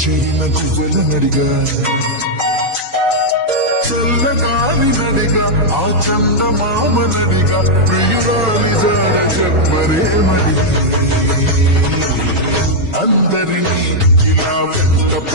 చేయిన గువ్వెల నడిగా చల్లగాలి నడిగా ఆ చందమామ నడిగా ప్రియురాలి జాడ చెప్పరే మరి అందరినీ ఇలా వెంటపడి